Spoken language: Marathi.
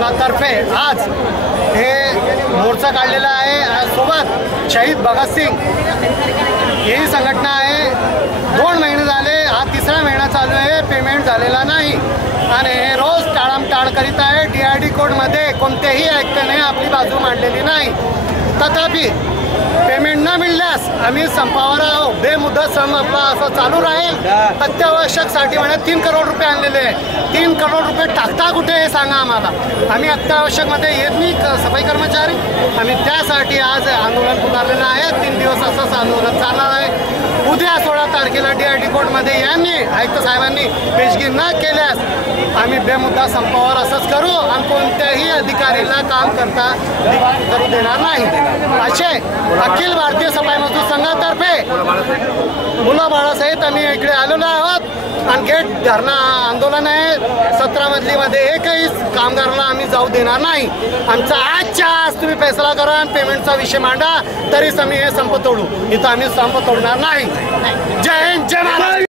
संघातर्फे आज हे मोर्चा काढलेला आहे। सोबत शहीद भगतसिंग ही संघटना आहे। 2 महिने झाले, हा 3रा महिना चालू आहे, पेमेंट झालेला नाही आणि हे रोज टाळामटाळ करीत आहे। DID कोर्टमध्ये कोणत्याही आयुक्ताने आपली बाजू मांडलेली नाही। तथापि पेमेंट न मिळाल्यास आम्ही संपावर आहोत। बेमुदत सम आपला असं चालू राहील। अत्यावश्यकसाठी म्हणे 3 करोड रुपये आणलेले, 3 करोड रुपये टाकता कुठे हे सांगा आम्हाला। आम्ही अत्यावश्यकमध्ये येत नाही सफाई कर्मचारी, आम्ही त्यासाठी आज आंदोलन पुकारलेलं आहे। 3 दिवस असंच आंदोलन चालणार आहे। उद्या 16 तारखेला DID कोर्टमध्ये यांनी आयुक्त साहेबांनी पेशगी न केल्यास आम्ही बेमुद्दा संपावर असंच करू आणि कोणत्याही अधिकारीला काम करता करू देणार नाही असे अखिल भारतीय सफाई मजदूर संघातर्फे मुलाबाळासहित आम्ही इकडे आलेलो आहोत। आणि गेट धरणा आंदोलन आहे। 17 मजलीमध्ये एकही कामगारांना आम्ही जाऊ देणार नाही। आमचा आजच्या आज तुम्ही फैसला करा आणि पेमेंटचा विषय मांडा, तरीच आम्ही हे संप तोडू। इथं आम्ही संप तोडणार नाही। जय हिंद, जय महाराष्ट्र।